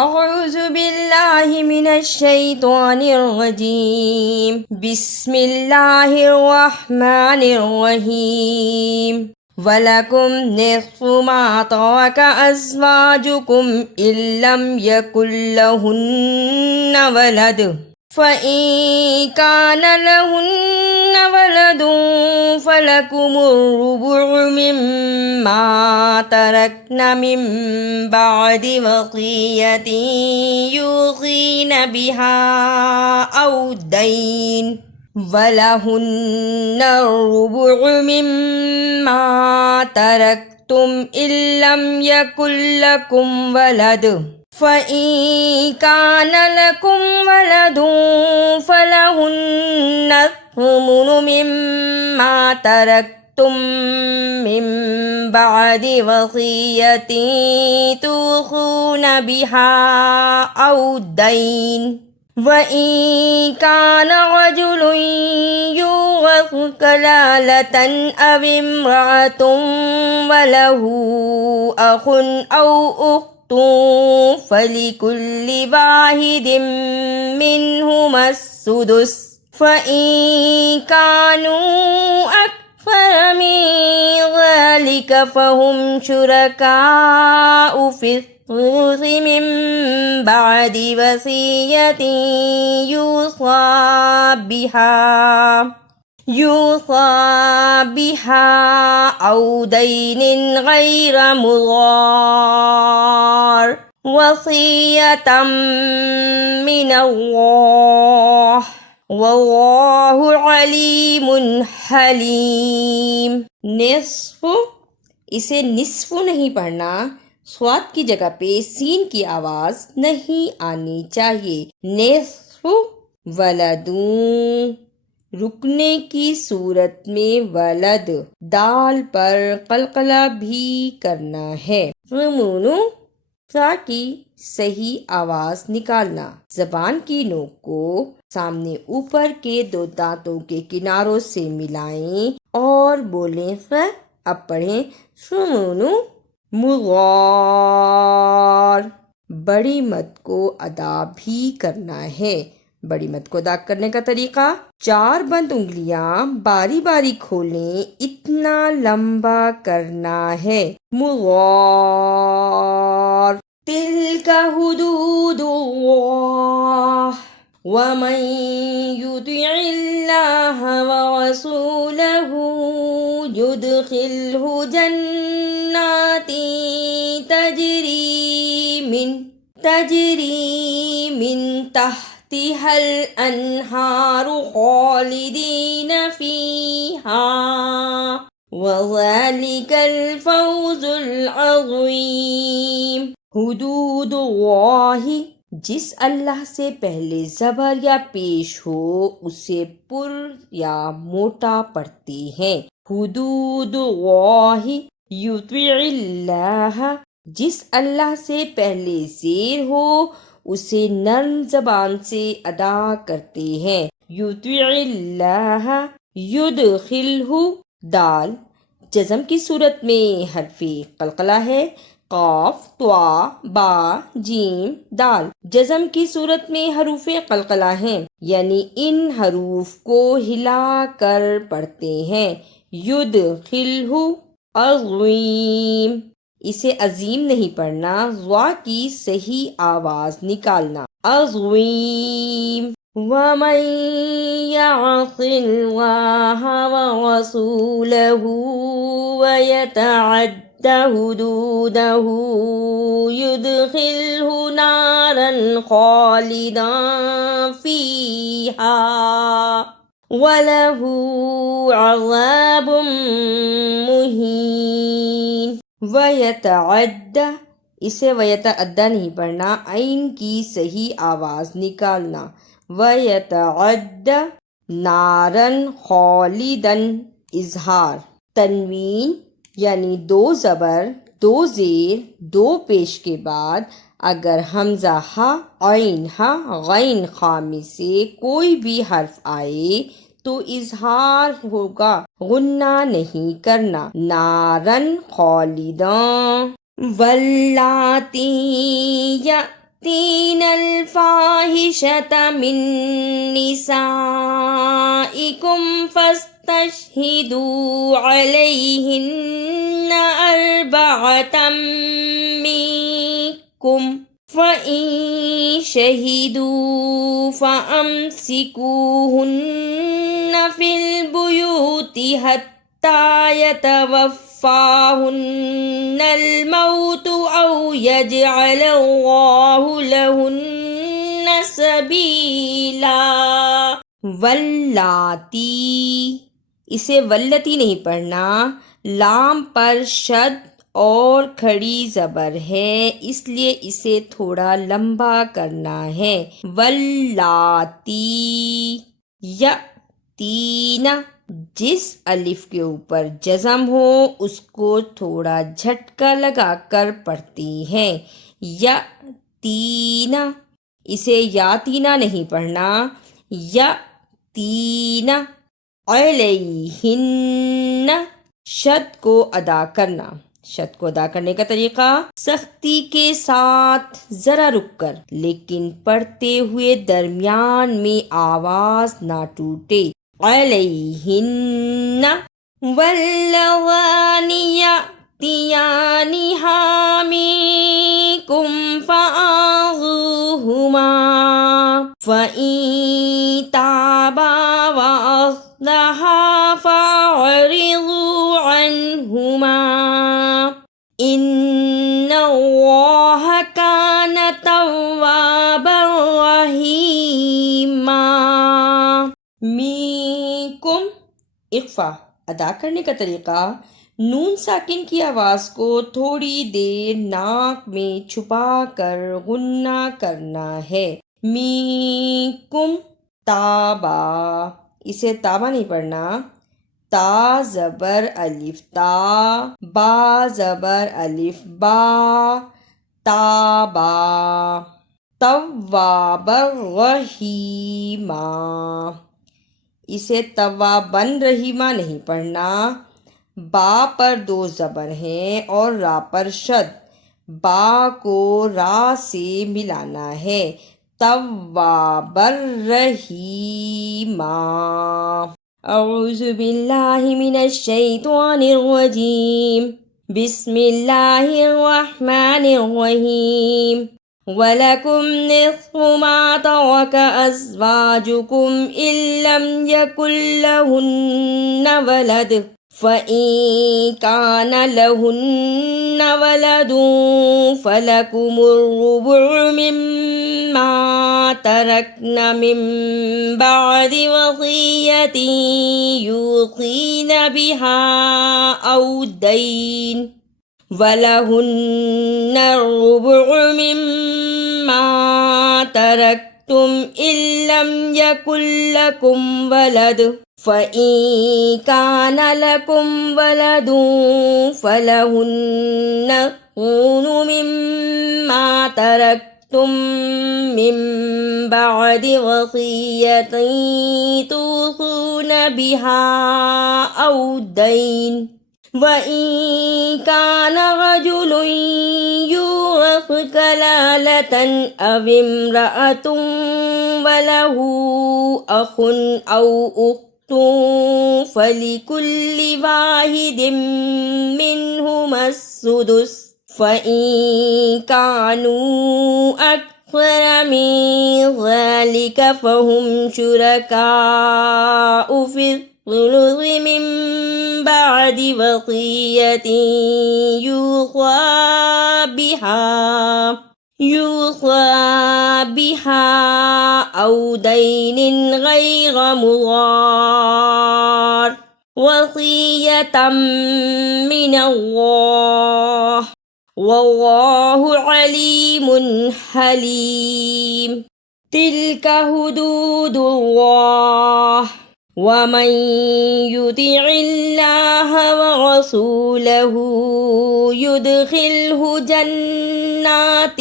اعوذ باللہ من الشیطان الرجیم بسم اللہ الرحمن الرحیم وَلَكُمْ نِصْفُ مَا تَرَكَ أَزْوَاجُكُمْ إِن لَّمْ يَكُن لَّهُنَّ وَلَدٌ فَإِن كَانَ لَهُنَّ وَلَدٌ فَلَكُمُ الرُّبُعُ مِمَّا تَرَكْنَ مِن بَعْدِ وَصِيَّةٍ يُوصِينَ بِهَا أَوْ دَيْنٍ وَلَهُنَّ الرُّبُعُ مِمَّا تَرَكْتُمْ إِن لَّمْ يَكُن لَّكُمْ وَلَدٌ فَإِن كَانَ لَكُمْ وَلَدٌ فَلَهُنَّ الثُّمُنُ مِمَّا تَرَكْتُم مِّن بَعْدِ وَصِيَّةٍ تُوصُونَ بِهَا أَوْ دَيْنٍ وَإِن كَانَ رَجُلٌ يُورَثُ كَلَالَةً أَوِ امْرَأَةٌ وَلَهُ أَخٌ أَوْ أُخْتٌ فَلِكُلِّ وَاحِدٍ مِّنْهُمَا السُّدُسُ فَإِن كَانُوا أَكْثَرَ مِن ذَلِكَ فَهُمْ شُرَكَاءُ فِي الثُّلُثِ مِن بَعْدِ وَصِيَّةٍ يُوصَى بِهَا أَوْ دَيْنٍ غَيْرَ مُضَارٍّ وَصِيَّةً مِّنَ اللَّهِ وَاللَّهُ عَلِيمٌ حَلِيمٌ۔ نصف، اسے نصف نہیں پڑھنا، صاد کی جگہ پہ سین کی آواز نہیں آنی چاہیے۔ نصف ولدوں، رکنے کی صورت میں ولد دال پر قلقلہ بھی کرنا ہے۔ ثمن، سا کی صحیح آواز نکالنا، زبان کی نوک کو سامنے اوپر کے دو دانتوں کے کناروں سے ملائیں اور بولیں ث۔ اب پڑھیں ثمن مضار۔ بڑی مد کو ادا بھی کرنا ہے۔ بڑی مد کو ادا کرنے کا طریقہ، 4 بند انگلیاں باری باری کھولیں، اتنا لمبا کرنا ہے۔ مضار۔ تلک حدود اللہ ومن یطع اللہ ورسولہ يدخلہ جنات تجری من تحتها الانہار خالدین فیہا وذلک الفوز العظیم۔ حدود اللہ، جس اللہ سے پہلے زبر یا پیش ہو اسے پر یا موٹا پڑھتے ہیں۔ حدود اللہ۔ یطع اللہ، جس اللہ سے پہلے زیر ہو اسے نرم زبان سے ادا کرتے ہیں۔ یطع اللہ۔ یدخلہ، دال جزم کی صورت میں حرف قلقلہ ہے، قاف، طا، با، جیم، دال جزم کی صورت میں حروف قلقلہ ہیں، یعنی ان حروف کو ہلا کر پڑھتے ہیں۔ یدخلہ عظیم، اسے عظیم نہیں پڑھنا، ضا کی صحیح آواز نکالنا، عظیم۔ وَمَن يَعْصِ اللَّهَ وَرَسُولَهُ وَيَتَعَدَّ حُدُودَهُ يُدْخِلْهُ نَارًا خَالِدًا فِيهَا وَلَهُ عَذَابٌ مُّهِينٌ۔ وَيَتَعَدَّ، اسے وَيَتَعَدَّ نہیں پڑھنا، عین کی صحیح آواز نکالنا، وَيَتَعَدَّ۔ نَارًا خَالِدًا، اظہار، تنوین یعنی 2 زبر 2 زیر 2 پیش کے بعد اگر حمزہ ہا، عین ہا، غین خا میں سے کوئی بھی حرف آئے تو اظہار ہوگا، غنہ نہیں کرنا۔ نارن خالداں۔ واللاتی يأتين الفاحشة من نسائكم فاستشهدوا عليهن أربعة منكم فإن شهدوا فأمسكوهن في البيوت حتى يتوفاهن الموت أو يجعل الله لهن سبيلا. واللاتی، اسے ولتی نہیں پڑھنا، لام پر شد اور کھڑی زبر ہے، اس لیے اسے تھوڑا لمبا کرنا ہے. واللاتی یاتینا، جس الف کے اوپر جزم ہو اس کو تھوڑا جھٹکا لگا کر پڑھتی ہیں. یاتینا، اسے یاتینا نہیں پڑھنا، یاتینا. علیہن، شد کو ادا کرنا. شد کو ادا کرنے کا طریقہ سختی کے ساتھ ذرا رک کر، لیکن پڑھتے ہوئے درمیان میں آواز نہ ٹوٹے. علیہن. واللذان یأتیانہا منکم فآذوہما فإن تابا وأصلحا فأعرضوا عنہما ان اللہ کان توابا رحیما. منکم، اخفا ادا کرنے کا طریقہ نون ساکن کی آواز کو تھوڑی دیر ناک میں چھپا کر غنہ کرنا ہے. منکم. تابا، اسے تابا نہیں پڑھنا، تا زبر الف تا، با زبر الف با، تابا. توابا رحیما، اسے توابن رحیمہ نہیں پڑھنا، با پر دو زبر ہیں اور را پر شد، با کو را سے ملانا ہے. توابا رحیما. اعوذ باللہ من الشیطان الرجیم. بسم اللہ الرحمن الرحیم. وَلَكُمْ نِصْفُ مَا تَرَكَ أَزْوَاجُكُمْ إِن لَّمْ يَكُن لَّهُنَّ وَلَدٌ فَإِن كَانَ لَهُنَّ وَلَدٌ فَلَكُمُ الرُّبُعُ مِمَّا تَرَكْنَ مِن بَعْدِ وَصِيَّةٍ يُوصِينَ بِهَا أَوْ دَيْنٍ وَلَهُنَّ الرُّبُعُ مِمَّا تَرَكْتُمْ إِن لَّمْ يَكُن لَّكُمْ وَلَدٌ فَإِن كَانَ لَكُمْ وَلَدٌ فَلَهُنَّ الثُّلُثُ مِمَّا تَرَكْتُم مِّن بَعْدِ وَصِيَّةٍ تُوصُونَ بِهَا أَوْ دَيْنٍ وَإِن كَانَ رَجُلٌ يُورَثُ كَلَالَةً أَوِ امْرَأَةٌ وَلَهُ أَخٌ أَوْ أُخْتٌ فَلِكُلِّ وَاحِدٍ مِّنْهُمَا السُّدُسُ فَإِن كَانُوا أَكْثَرَ مِن ذَلِكَ فَهُمْ شُرَكَاءُ فِي الثُّلُثِ مِن بَعْدِ وَصِيَّةٍ يُوصَى بِهَا أَوْ دَيْنٍ غَيْرَ مُضَارٍّ وَصِيَّةً مِّنَ اللَّهِ وَاللَّهُ عَلِيمٌ حَلِيمٌ. تِلْكَ حُدُودُ اللَّهِ وَمَن يُطِعِ اللَّهَ وَرَسُولَهُ يُدْخِلْهُ جَنَّاتٍ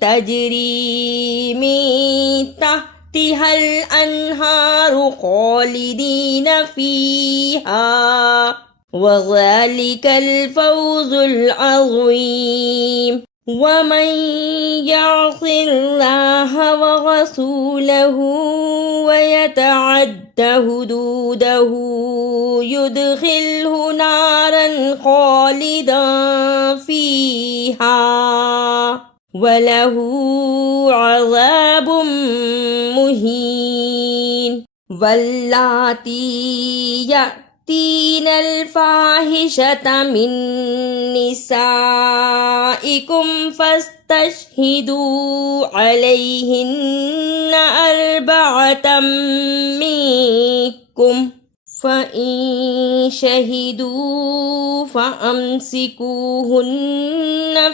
تَجْرِي مِن تَحْتِهَا الْأَنْهَارُ خَالِدِينَ فِيهَا وَذَلِكَ الْفَوْزُ الْعَظِيمُ. ومن يعص الله ورسوله ويتعد حدوده يدخله نارا خالدا فيها وله عذاب مهين واللاتی يأتين الفاحشة من نسائكم فاستشهدوا عليهن أربعة منكم فإن شهدوا فأمسكوهن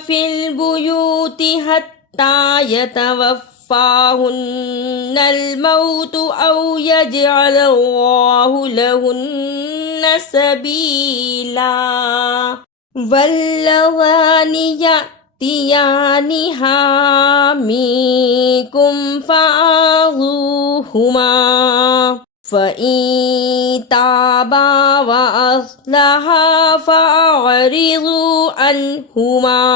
في البيوت حتى يتوفاهن الموت أو يجعل الله لهن سبيلا واللذان يأتيانها منكم فآذوهما فإن تابا وأصلحا فأعرضوا عنهما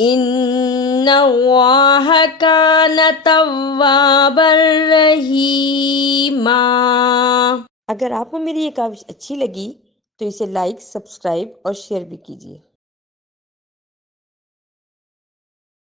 إن الله كان توابا رحيما۔ اگر آپ کو میری یہ کاوش اچھی لگی تو اسے لائک، سبسکرائب اور شیئر بھی کیجیے۔